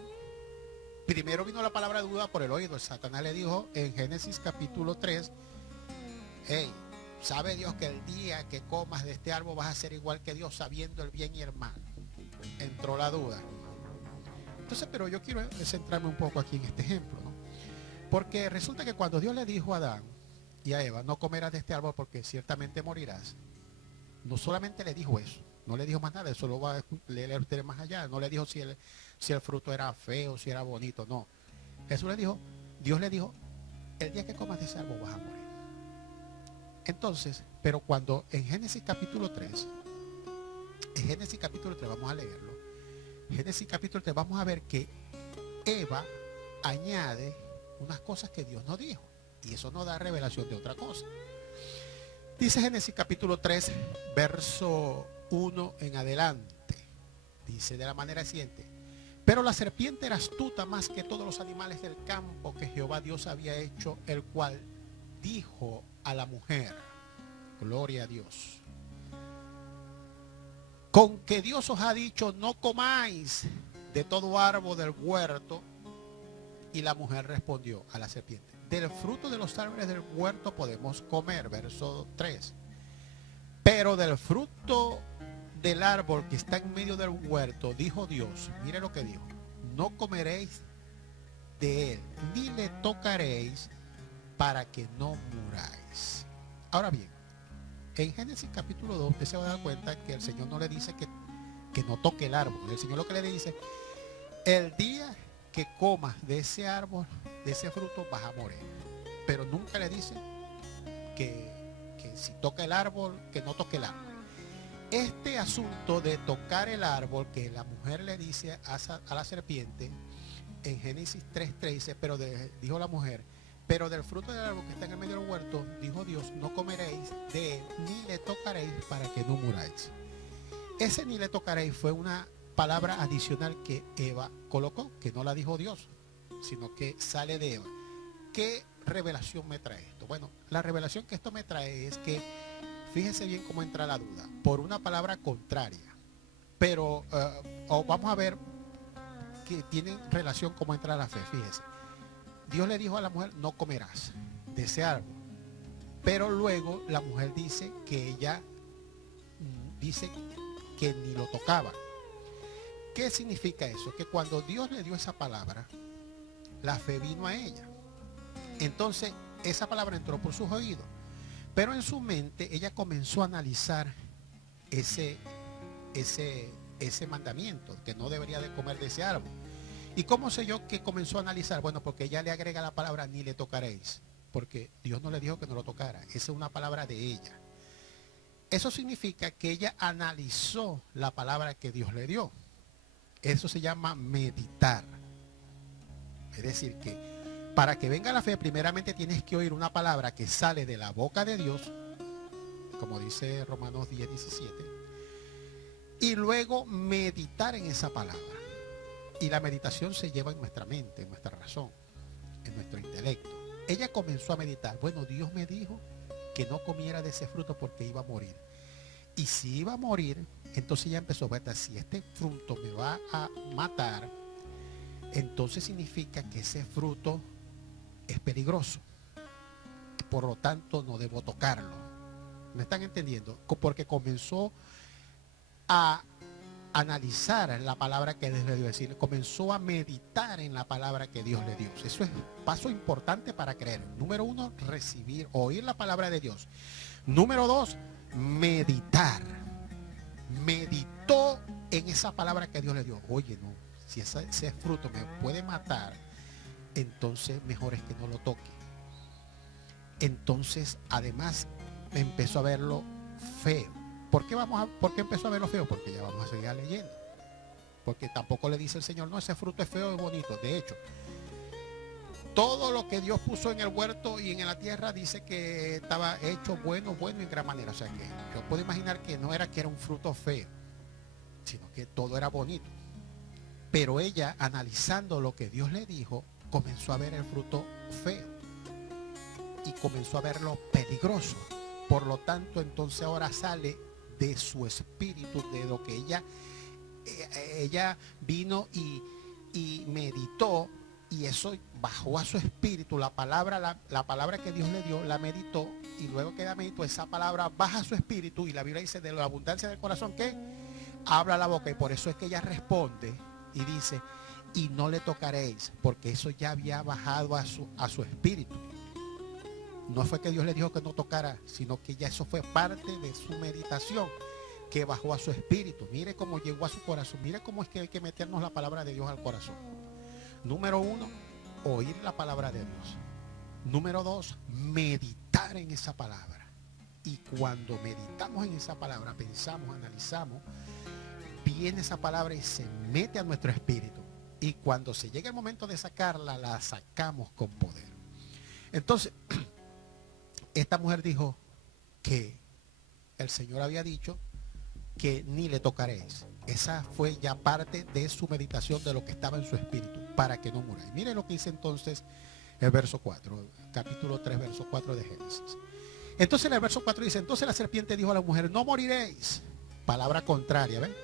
primero vino la palabra duda por el oído. Satanás le dijo en Génesis capítulo 3, hey, sabe Dios que el día que comas de este árbol vas a ser igual que Dios, sabiendo el bien y el mal. Entró la duda. Entonces, pero yo quiero centrarme un poco aquí en este ejemplo, ¿no? Porque resulta que cuando Dios le dijo a Adán y a Eva, no comerás de este árbol porque ciertamente morirás, no solamente le dijo eso, no le dijo más nada, eso lo va a leer ustedes más allá, no le dijo si el fruto era feo, si era bonito, no. Jesús le dijo, Dios le dijo, el día que comas de ese árbol vas a morir. Entonces, pero cuando en Génesis capítulo 3, vamos a leerlo, Génesis capítulo 3 vamos a ver que Eva añade unas cosas que Dios no dijo, y eso nos da revelación de otra cosa. Dice Génesis capítulo 3, verso 1 en adelante. Dice de la manera siguiente: pero la serpiente era astuta más que todos los animales del campo que Jehová Dios había hecho, el cual dijo a la mujer, gloria a Dios, con que Dios os ha dicho, no comáis de todo árbol del huerto. Y la mujer respondió a la serpiente, del fruto de los árboles del huerto podemos comer, verso 3. Pero del fruto del árbol que está en medio del huerto, dijo Dios, mire lo que dijo, no comeréis de él, ni le tocaréis para que no muráis. Ahora bien, en Génesis capítulo 2, usted se va a dar cuenta que el Señor no le dice que no toque el árbol. El Señor lo que le dice, el día que comas de ese árbol, de ese fruto, vas a morir. Pero nunca le dice que si toca el árbol, que no toque el árbol. Este asunto de tocar el árbol que la mujer le dice a la serpiente, en Génesis 3:3 dice, dijo la mujer, pero del fruto del árbol que está en el medio del huerto, dijo Dios, no comeréis de él, ni le tocaréis para que no muráis. Ese ni le tocaréis fue una palabra adicional que Eva colocó, que no la dijo Dios, sino que sale de Eva. ¿Qué revelación me trae esto? Bueno, la revelación que esto me trae es que, fíjense bien cómo entra la duda, por una palabra contraria, pero vamos a ver que tienen relación cómo entra la fe. Fíjense, Dios le dijo a la mujer, no comerás de ese árbol, Pero luego la mujer dice que ella dice que ni lo tocaba. ¿Qué significa eso? Que cuando Dios le dio esa palabra, la fe vino a ella. Entonces esa palabra entró por sus oídos, pero en su mente ella comenzó a analizar ese mandamiento, que no debería de comer de ese árbol. ¿Y cómo sé yo que comenzó a analizar? Bueno, porque ella le agrega la palabra ni le tocaréis, porque Dios no le dijo que no lo tocara. Esa es una palabra de ella. Eso significa que ella analizó la palabra que Dios le dio. Eso se llama meditar. Es decir, que para que venga la fe, primeramente tienes que oír una palabra que sale de la boca de Dios, como dice Romanos 10:17, y luego meditar en esa palabra. Y la meditación se lleva en nuestra mente, en nuestra razón, en nuestro intelecto. Ella comenzó a meditar. Bueno, Dios me dijo que no comiera de ese fruto porque iba a morir. Y si iba a morir, entonces ella empezó, si este fruto me va a matar, entonces significa que ese fruto es peligroso. Por lo tanto, no debo tocarlo. ¿Me están entendiendo? Porque comenzó a analizar la palabra que Dios le dio, es decir, comenzó a meditar en la palabra que Dios le dio. Eso es paso importante para creer. Número 1, recibir, oír la palabra de Dios. Número 2, meditar. Meditó en esa palabra que Dios le dio. Oye, no, si ese fruto me puede matar, entonces mejor es que no lo toque. Entonces, además, empezó a verlo feo. ¿Por qué empezó a verlo feo? Porque ya vamos a seguir leyendo. Porque tampoco le dice el Señor, no, ese fruto es feo y bonito. De hecho, todo lo que Dios puso en el huerto y en la tierra dice que estaba hecho bueno en gran manera. O sea que yo puedo imaginar que no era que era un fruto feo, sino que todo era bonito. Pero ella, analizando lo que Dios le dijo, comenzó a ver el fruto feo y comenzó a verlo peligroso. Por lo tanto, entonces ahora sale de su espíritu, de lo que ella vino y meditó, y eso bajó a su espíritu. La palabra que Dios le dio, la meditó, y luego que la meditó, esa palabra baja a su espíritu, y la Biblia dice, de la abundancia del corazón, ¿qué? Habla la boca. Y por eso es que ella responde y dice, y no le tocaréis, porque eso ya había bajado a su espíritu. No fue que Dios le dijo que no tocara, sino que ya eso fue parte de su meditación, que bajó a su espíritu. Mire cómo llegó a su corazón. Mire cómo es que hay que meternos la palabra de Dios al corazón. Número 1, oír la palabra de Dios. Número 2, meditar en esa palabra. Y cuando meditamos en esa palabra, pensamos, analizamos, viene esa palabra y se mete a nuestro espíritu. Y cuando se llega el momento de sacarla, la sacamos con poder. Entonces, esta mujer dijo que el Señor había dicho que ni le tocaréis. Esa fue ya parte de su meditación, de lo que estaba en su espíritu, para que no muráis. Miren lo que dice entonces el verso 4, capítulo 3, verso 4 de Génesis. Entonces en el verso 4 dice, entonces la serpiente dijo a la mujer, no moriréis. Palabra contraria, ¿ven?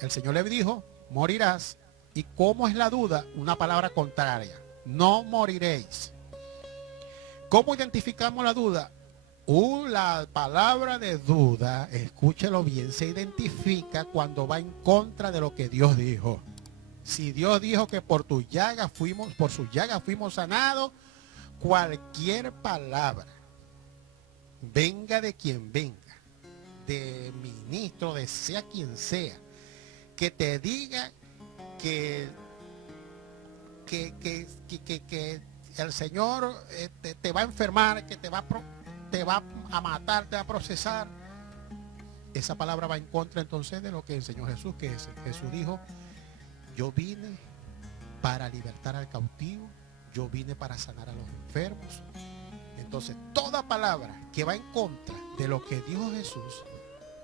El Señor le dijo, morirás. ¿Y cómo es la duda? Una palabra contraria, no moriréis. ¿Cómo identificamos la duda? La palabra de duda, escúchelo bien, se identifica cuando va en contra de lo que Dios dijo. Si Dios dijo que por sus llagas fuimos sanados, cualquier palabra, venga de quien venga, de ministro, de sea quien sea, que te diga que el Señor te va a enfermar, que te va a matar, te va a procesar, esa palabra va en contra entonces de lo que enseñó Jesús, que Jesús dijo, yo vine para libertar al cautivo, yo vine para sanar a los enfermos. Entonces toda palabra que va en contra de lo que dijo Jesús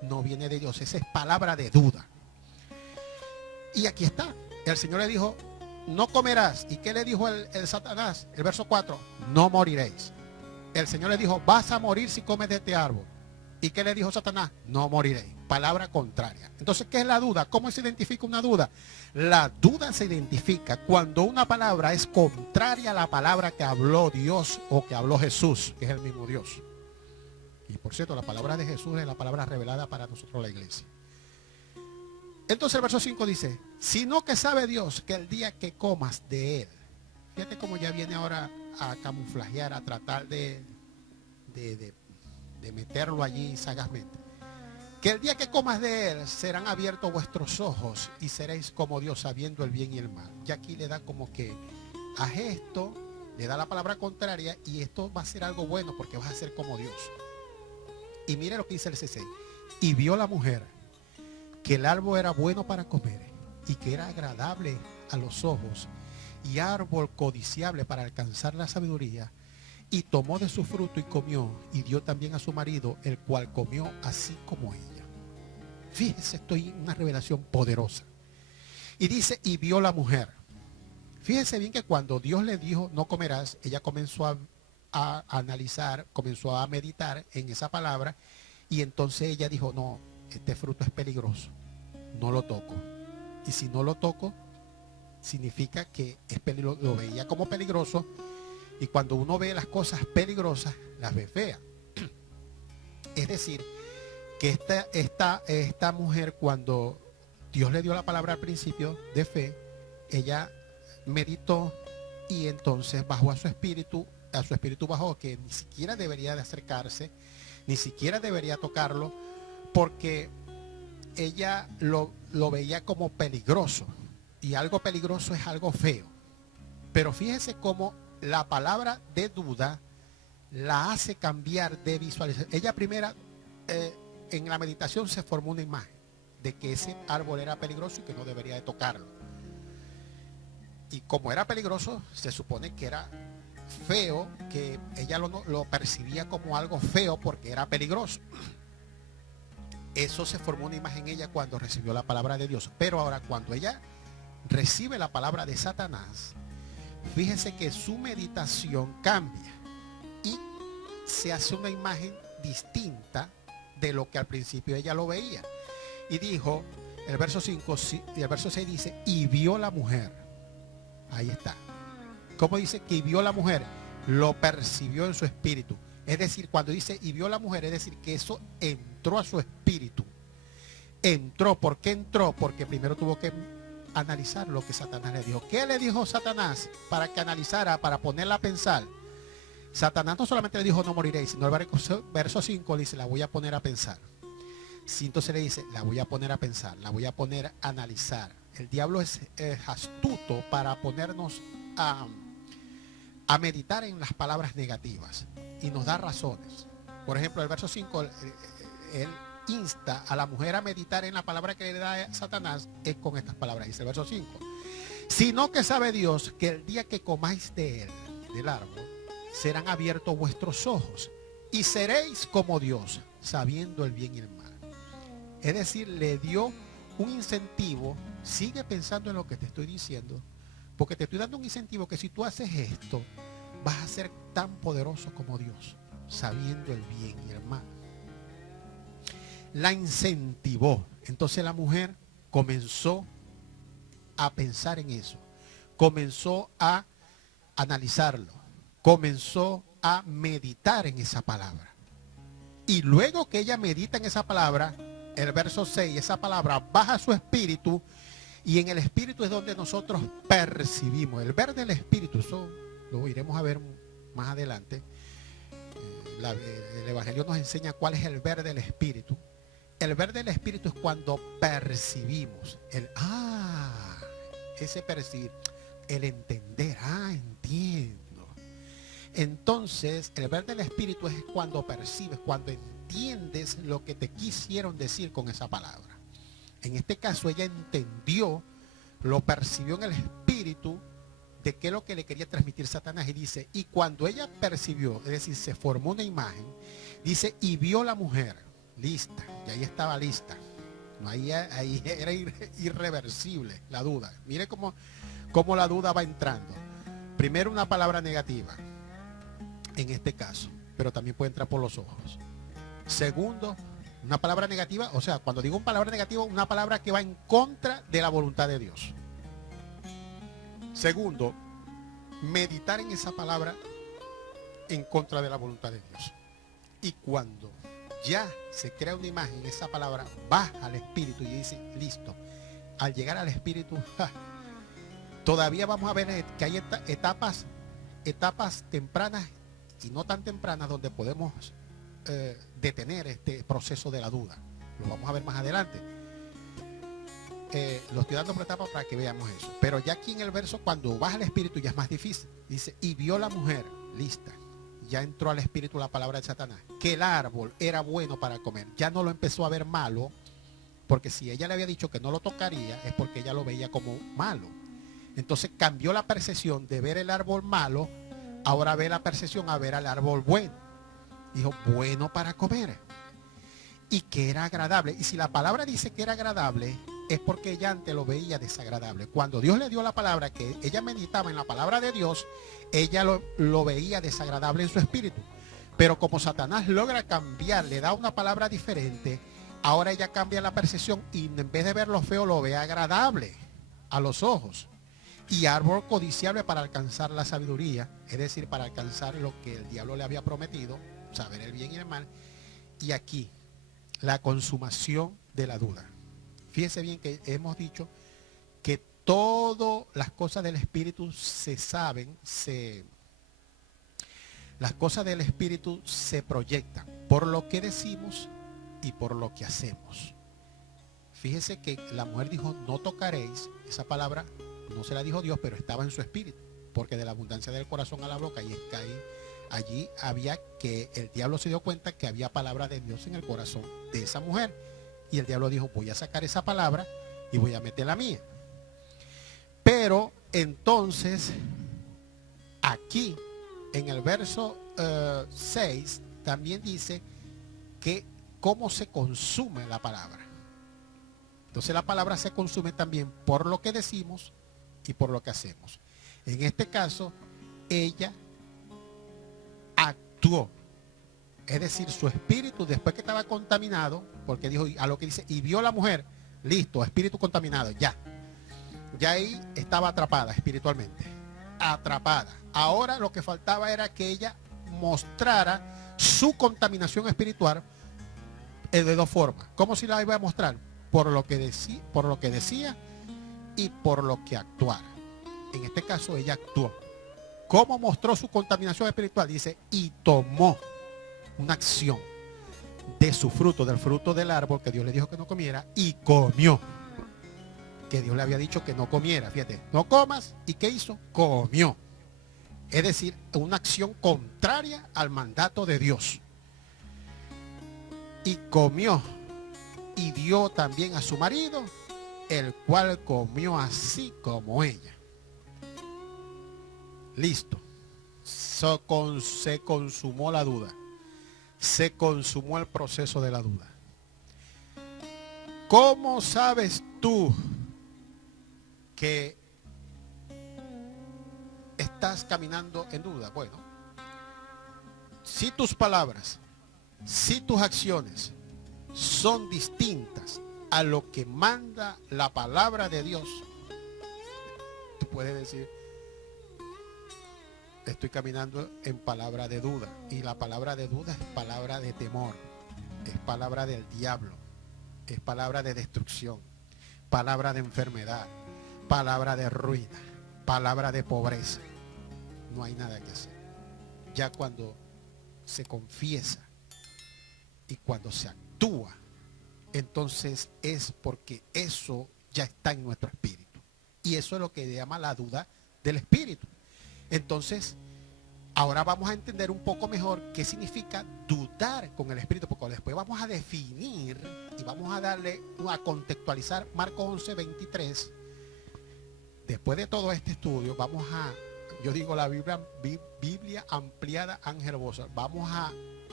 no viene de Dios, esa es palabra de duda. Y aquí está, el Señor le dijo, no comerás. ¿Y qué le dijo el Satanás? El verso 4, no moriréis. El Señor le dijo, vas a morir si comes de este árbol. ¿Y qué le dijo Satanás? No moriréis. Palabra contraria. Entonces, ¿qué es la duda? ¿Cómo se identifica una duda? La duda se identifica cuando una palabra es contraria a la palabra que habló Dios o que habló Jesús, que es el mismo Dios. Y por cierto, la palabra de Jesús es la palabra revelada para nosotros la iglesia. Entonces el verso 5 dice, sino que sabe Dios que el día que comas de él, fíjate cómo ya viene ahora a camuflajear, a tratar de meterlo allí sagazmente. Que el día que comas de él serán abiertos vuestros ojos y seréis como Dios sabiendo el bien y el mal. Y aquí le da como que haz esto, le da la palabra contraria y esto va a ser algo bueno porque vas a ser como Dios. Y mire lo que dice el 6. Y vio la mujer que el árbol era bueno para comer y que era agradable a los ojos y árbol codiciable para alcanzar la sabiduría, y tomó de su fruto y comió y dio también a su marido, el cual comió así como ella. Fíjese, esto es una revelación poderosa. Y dice, y vio la mujer. Fíjese bien que cuando Dios le dijo no comerás, ella comenzó a analizar, comenzó a meditar en esa palabra, y entonces ella dijo, no, este fruto es peligroso, no lo toco. Y si no lo toco, significa que es peligroso, lo veía como peligroso, y cuando uno ve las cosas peligrosas, las ve feas. Es decir, que esta mujer, cuando Dios le dio la palabra al principio de fe, ella meditó y entonces bajó a su espíritu bajó que ni siquiera debería de acercarse, ni siquiera debería tocarlo, porque ella lo veía como peligroso, y algo peligroso es algo feo. Pero fíjese cómo la palabra de duda la hace cambiar de visualización. Ella primera, en la meditación se formó una imagen de que ese árbol era peligroso y que no debería de tocarlo. Y como era peligroso, se supone que era feo, que ella lo percibía como algo feo porque era peligroso. Eso se formó una imagen en ella cuando recibió la palabra de Dios. Pero ahora cuando ella recibe la palabra de Satanás, fíjese que su meditación cambia y se hace una imagen distinta de lo que al principio ella lo veía. Y dijo, el verso 5 y el verso 6 dice, y vio la mujer. Ahí está. ¿Cómo dice que vio la mujer? Lo percibió en su espíritu. Es decir, cuando dice y vio la mujer, es decir, que eso entró a su espíritu. Entró. ¿Por qué entró? Porque primero tuvo que analizar lo que Satanás le dijo. ¿Qué le dijo Satanás para que analizara, para ponerla a pensar? Satanás no solamente le dijo no moriréis, sino el verso 5 le dice la voy a poner a pensar. Sí, entonces le dice la voy a poner a pensar, la voy a poner a analizar. El diablo es astuto para ponernos a meditar en las palabras negativas y nos da razones. Por ejemplo, el verso 5 él insta a la mujer a meditar en la palabra que le da a Satanás, es con estas palabras. Dice el verso 5, sino que sabe Dios que el día que comáis de él, del árbol, serán abiertos vuestros ojos y seréis como Dios, sabiendo el bien y el mal. Es decir, le dio un incentivo. Sigue pensando en lo que te estoy diciendo, porque te estoy dando un incentivo que si tú haces esto, vas a ser tan poderoso como Dios, sabiendo el bien y el mal. La incentivó. Entonces la mujer comenzó a pensar en eso, comenzó a analizarlo, comenzó a meditar en esa palabra. Y luego que ella medita en esa palabra, el verso 6, esa palabra baja a su espíritu, y en el espíritu es donde nosotros percibimos. El ver del espíritu, eso lo iremos a ver más adelante. El Evangelio nos enseña cuál es el ver del espíritu. El ver del espíritu es cuando percibimos. Ese percibir, el entender, entiendo. Entonces, el ver del espíritu es cuando percibes, cuando entiendes lo que te quisieron decir con esa palabra. En este caso ella entendió, lo percibió en el espíritu de qué es lo que le quería transmitir Satanás, y dice, y cuando ella percibió, es decir, se formó una imagen, dice, y vio la mujer lista, y ahí estaba lista. No, ahí era irreversible la duda. Mire cómo la duda va entrando. Primero una palabra negativa, en este caso, pero también puede entrar por los ojos. Segundo, una palabra negativa, o sea, cuando digo una palabra negativa, una palabra que va en contra de la voluntad de Dios. Segundo, meditar en esa palabra en contra de la voluntad de Dios. Y cuando ya se crea una imagen, esa palabra va al espíritu y dice, listo. Al llegar al espíritu, todavía vamos a ver que hay etapas tempranas y no tan tempranas donde podemos detener este proceso de la duda. Lo vamos a ver más adelante. Lo estoy dando por etapa para que veamos eso. Pero ya aquí en el verso, cuando vas al espíritu ya es más difícil. Dice, y vio la mujer, lista. Ya entró al espíritu la palabra de Satanás, que el árbol era bueno para comer. Ya no lo empezó a ver malo, porque si ella le había dicho que no lo tocaría, es porque ella lo veía como malo. Entonces cambió la percepción de ver el árbol malo, ahora ve la percepción a ver al árbol bueno. Dijo, bueno para comer. Y que era agradable. Y si la palabra dice que era agradable, es porque ella antes lo veía desagradable. Cuando Dios le dio la palabra, que ella meditaba en la palabra de Dios, ella lo veía desagradable en su espíritu. Pero como Satanás logra cambiar, le da una palabra diferente, ahora ella cambia la percepción y en vez de verlo feo, lo ve agradable a los ojos. Y árbol codiciable para alcanzar la sabiduría, es decir, para alcanzar lo que el diablo le había prometido, saber el bien y el mal. Y aquí, la consumación de la duda. Fíjense bien que hemos dicho que todas las cosas del espíritu se saben, las cosas del espíritu se proyectan por lo que decimos y por lo que hacemos. Fíjese que la mujer dijo, no tocaréis. Esa palabra no se la dijo Dios, pero estaba en su espíritu, porque de la abundancia del corazón a la boca, y es que allí había que el diablo se dio cuenta que había palabra de Dios en el corazón de esa mujer. Y el diablo dijo, voy a sacar esa palabra y voy a meter la mía. Pero entonces, aquí, en el verso 6, también dice que cómo se consume la palabra. Entonces la palabra se consume también por lo que decimos y por lo que hacemos. En este caso, ella actuó. Es decir, su espíritu, después que estaba contaminado, porque dijo, a lo que dice, y vio la mujer, listo, espíritu contaminado, ya. Ya ahí estaba atrapada espiritualmente. Atrapada. Ahora lo que faltaba era que ella mostrara su contaminación espiritual de dos formas. ¿Cómo si la iba a mostrar? Por lo que decía y por lo que actuara. En este caso ella actuó. ¿Cómo mostró su contaminación espiritual? Dice, y tomó una acción de su fruto, del fruto del árbol que Dios le dijo que no comiera, y comió. Que Dios le había dicho que no comiera. Fíjate, no comas. ¿Y qué hizo? Comió. Es decir, una acción contraria al mandato de Dios. Y comió. Y dio también a su marido, el cual comió así como ella. Listo. Se consumó la duda. Se consumó el proceso de la duda. ¿Cómo sabes tú que estás caminando en duda? Bueno, si tus palabras, si tus acciones son distintas a lo que manda la palabra de Dios, tú puedes decir, estoy caminando en palabra de duda. Y la palabra de duda es palabra de temor, es palabra del diablo, es palabra de destrucción, palabra de enfermedad, palabra de ruina, palabra de pobreza. No hay nada que hacer. Ya cuando se confiesa y cuando se actúa, entonces es porque eso ya está en nuestro espíritu. Y eso es lo que llama la duda del espíritu. Entonces, ahora vamos a entender un poco mejor qué significa dudar con el espíritu, porque después vamos a definir y vamos a darle, a contextualizar Marcos 11, 23. Después de todo este estudio, vamos a, yo digo la Biblia ampliada Ángel Bosa, vamos a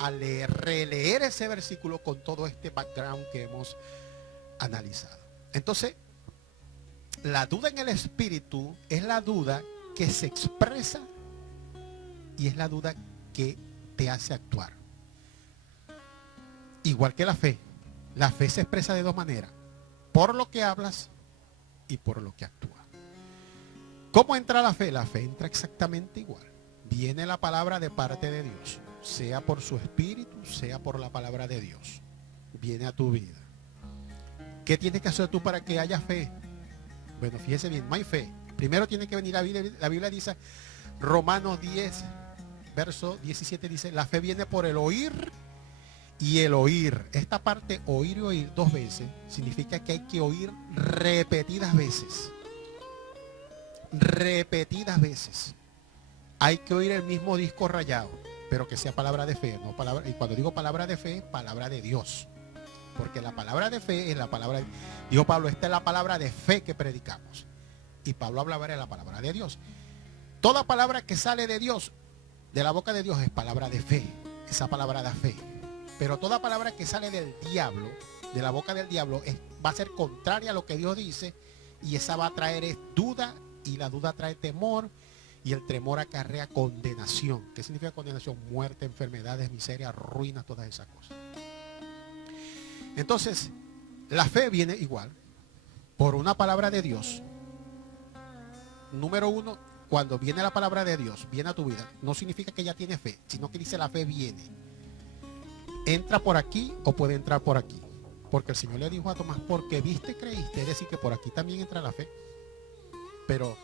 releer ese versículo con todo este background que hemos analizado. Entonces, la duda en el espíritu es la duda que se expresa y es la duda que te hace actuar. igual que la fe se expresa de dos maneras, por lo que hablas y por lo que actúas. ¿Cómo entra la fe? La fe entra exactamente igual. Viene la palabra de parte de Dios, sea por su espíritu, sea por la palabra de Dios. Viene a tu vida. ¿Qué tienes que hacer tú para que haya fe? Bueno, fíjese bien, no hay fe. Primero tiene que venir la Biblia dice, Romanos 10, verso 17 dice, la fe viene por el oír y el oír. Esta parte, oír y oír dos veces, significa que hay que oír repetidas veces. Repetidas veces. Hay que oír el mismo disco rayado, pero que sea palabra de fe, no palabra. Y cuando digo palabra de fe, palabra de Dios. Porque la palabra de fe es la palabra, dijo Pablo, esta es la palabra de fe que predicamos. Y Pablo hablaba de la palabra de Dios. Toda palabra que sale de Dios, de la boca de Dios, es palabra de fe. Esa palabra da fe. Pero toda palabra que sale del diablo, de la boca del diablo, va a ser contraria a lo que Dios dice. Y esa va a traer duda, y la duda trae temor, y el temor acarrea condenación. ¿Qué significa condenación? Muerte, enfermedades, miseria, ruina, todas esas cosas. Entonces, la fe viene igual, por una palabra de Dios. Número uno, cuando viene la palabra de Dios, viene a tu vida, no significa que ya tiene fe, sino que dice la fe viene. Entra por aquí o puede entrar por aquí. Porque el Señor le dijo a Tomás, porque viste, creíste, es decir, que por aquí también entra la fe. Pero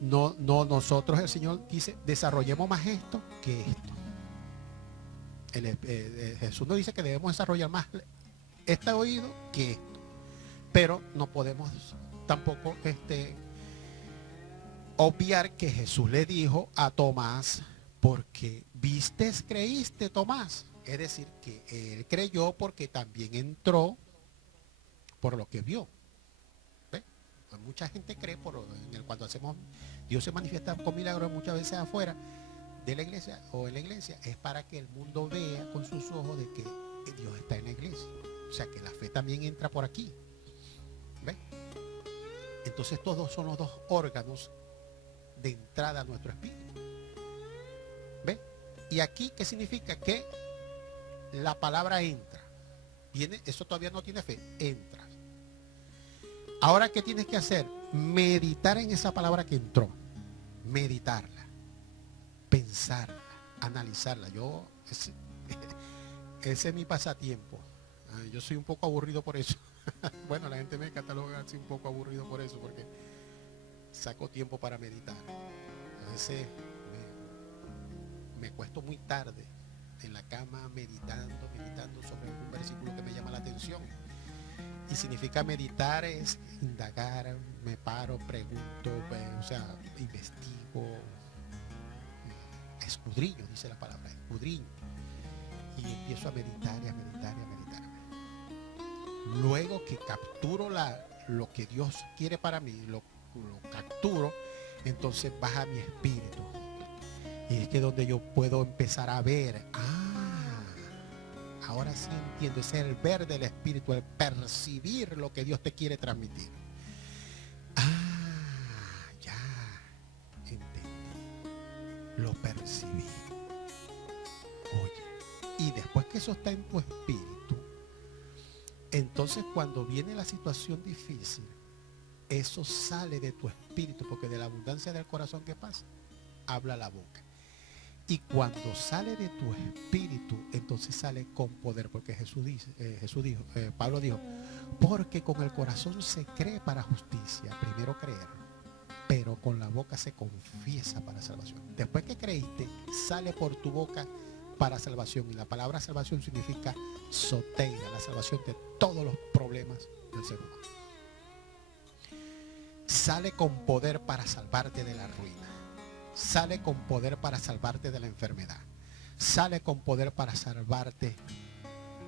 no nosotros, el Señor dice, desarrollemos más esto que esto. Jesús nos dice que debemos desarrollar más este oído que esto. Pero no podemos tampoco obviar que Jesús le dijo a Tomás, porque vistes, creíste, Tomás. Es decir, que él creyó porque también entró por lo que vio. ¿Ve? Pues mucha gente cree cuando hacemos, Dios se manifiesta con milagros muchas veces afuera de la iglesia o en la iglesia, es para que el mundo vea con sus ojos de que Dios está en la iglesia. O sea que la fe también entra por aquí. ¿Ve? Entonces todos son los dos órganos de entrada a nuestro espíritu. ¿Ve? Y aquí, ¿qué significa? Que la palabra entra. Viene, eso todavía no tiene fe, entra. Ahora, ¿qué tienes que hacer? Meditar en esa palabra que entró. Meditarla. Pensarla. Analizarla. Ese es mi pasatiempo. Yo soy un poco aburrido por eso. Bueno, la gente me cataloga así un poco aburrido por eso, porque saco tiempo para meditar. A veces me acuesto muy tarde en la cama meditando sobre un versículo que me llama la atención. Y significa meditar es indagar, me paro, pregunto, o sea, investigo, escudriño, dice la palabra, escudriño. Y empiezo a meditar y a meditar y a meditar. Luego que capturo lo que Dios quiere para mí, lo capturo, entonces baja mi espíritu. Y es que donde yo puedo empezar a ver, ahora sí entiendo, ese es el ver del espíritu, el percibir lo que Dios te quiere transmitir. Ya entendí, lo percibí. Oye, y después que eso está en tu espíritu, entonces cuando viene la situación difícil, eso sale de tu espíritu, porque de la abundancia del corazón, ¿qué pasa? Habla la boca. Y cuando sale de tu espíritu, entonces sale con poder, porque Pablo dijo, porque con el corazón se cree para justicia, primero creer, pero con la boca se confiesa para salvación. Después que creíste, sale por tu boca para salvación. Y la palabra salvación significa soteira, la salvación de todos los problemas del ser humano. Sale con poder para salvarte de la ruina. Sale con poder para salvarte de la enfermedad. Sale con poder para salvarte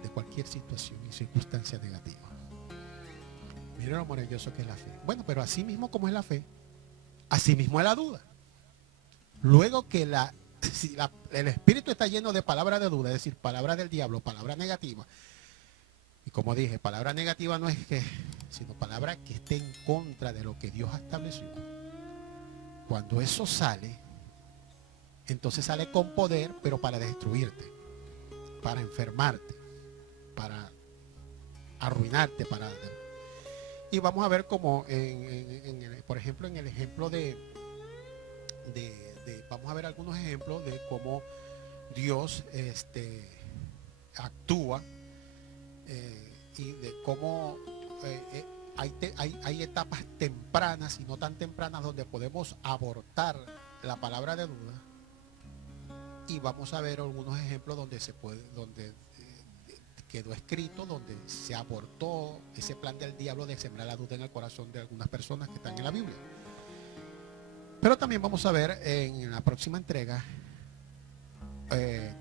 de cualquier situación y circunstancia negativa. Miren lo maravilloso que es la fe. Bueno, pero así mismo como es la fe, así mismo es la duda. Luego que el espíritu está lleno de palabras de duda, es decir, palabras del diablo, palabras negativas. Y como dije, palabra negativa no es sino palabra que esté en contra de lo que Dios ha establecido. Cuando eso sale, entonces sale con poder, pero para destruirte. para enfermarte, para arruinarte, y vamos a ver como por ejemplo en el ejemplo vamos a ver algunos ejemplos de cómo Dios actúa, y de cómo hay etapas tempranas y no tan tempranas donde podemos abortar la palabra de duda, y vamos a ver algunos ejemplos donde quedó escrito, donde se abortó ese plan del diablo de sembrar la duda en el corazón de algunas personas que están en la Biblia. Pero también vamos a ver en la próxima entrega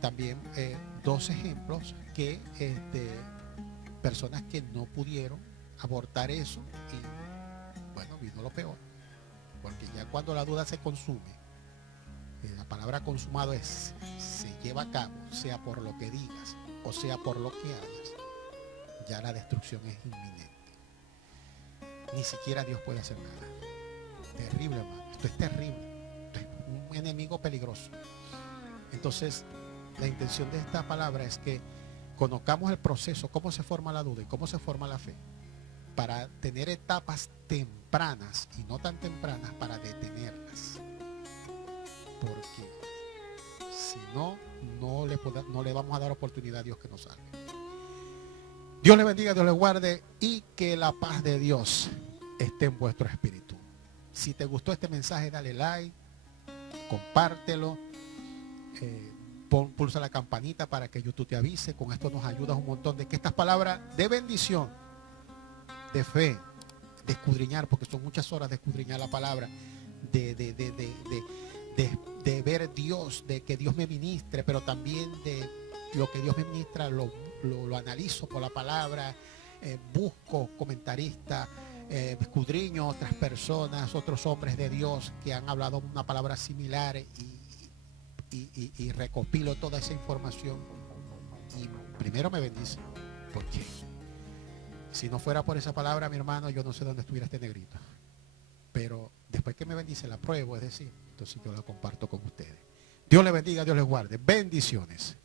también 2 ejemplos que personas que no pudieron abortar eso, y bueno, vino lo peor, porque ya cuando la duda se consume, la palabra consumado se lleva a cabo, sea por lo que digas o sea por lo que hagas, ya la destrucción es inminente. Ni siquiera Dios puede hacer nada. Terrible, hermano. Esto es terrible. Esto es un enemigo peligroso. Entonces, la intención de esta palabra es que conozcamos el proceso, cómo se forma la duda y cómo se forma la fe, para tener etapas tempranas y no tan tempranas para detenerlas. Porque si no, no le vamos a dar oportunidad a Dios que nos salve. Dios le bendiga, Dios le guarde, y que la paz de Dios esté en vuestro espíritu. Si te gustó este mensaje, dale like, compártelo, pulsa la campanita para que YouTube te avise. Con esto nos ayudas un montón de que estas palabras de bendición, de fe, de escudriñar, porque son muchas horas de escudriñar la palabra, de ver Dios, de que Dios me ministre, pero también de lo que Dios me ministra lo analizo por la palabra, busco comentaristas, escudriño otras personas, otros hombres de Dios que han hablado una palabra similar, y recopilo toda esa información, y primero me bendice, porque si no fuera por esa palabra, mi hermano, yo no sé dónde estuviera este negrito. Pero después que me bendice, la pruebo, es decir, entonces yo la comparto con ustedes. Dios les bendiga, Dios les guarde. Bendiciones.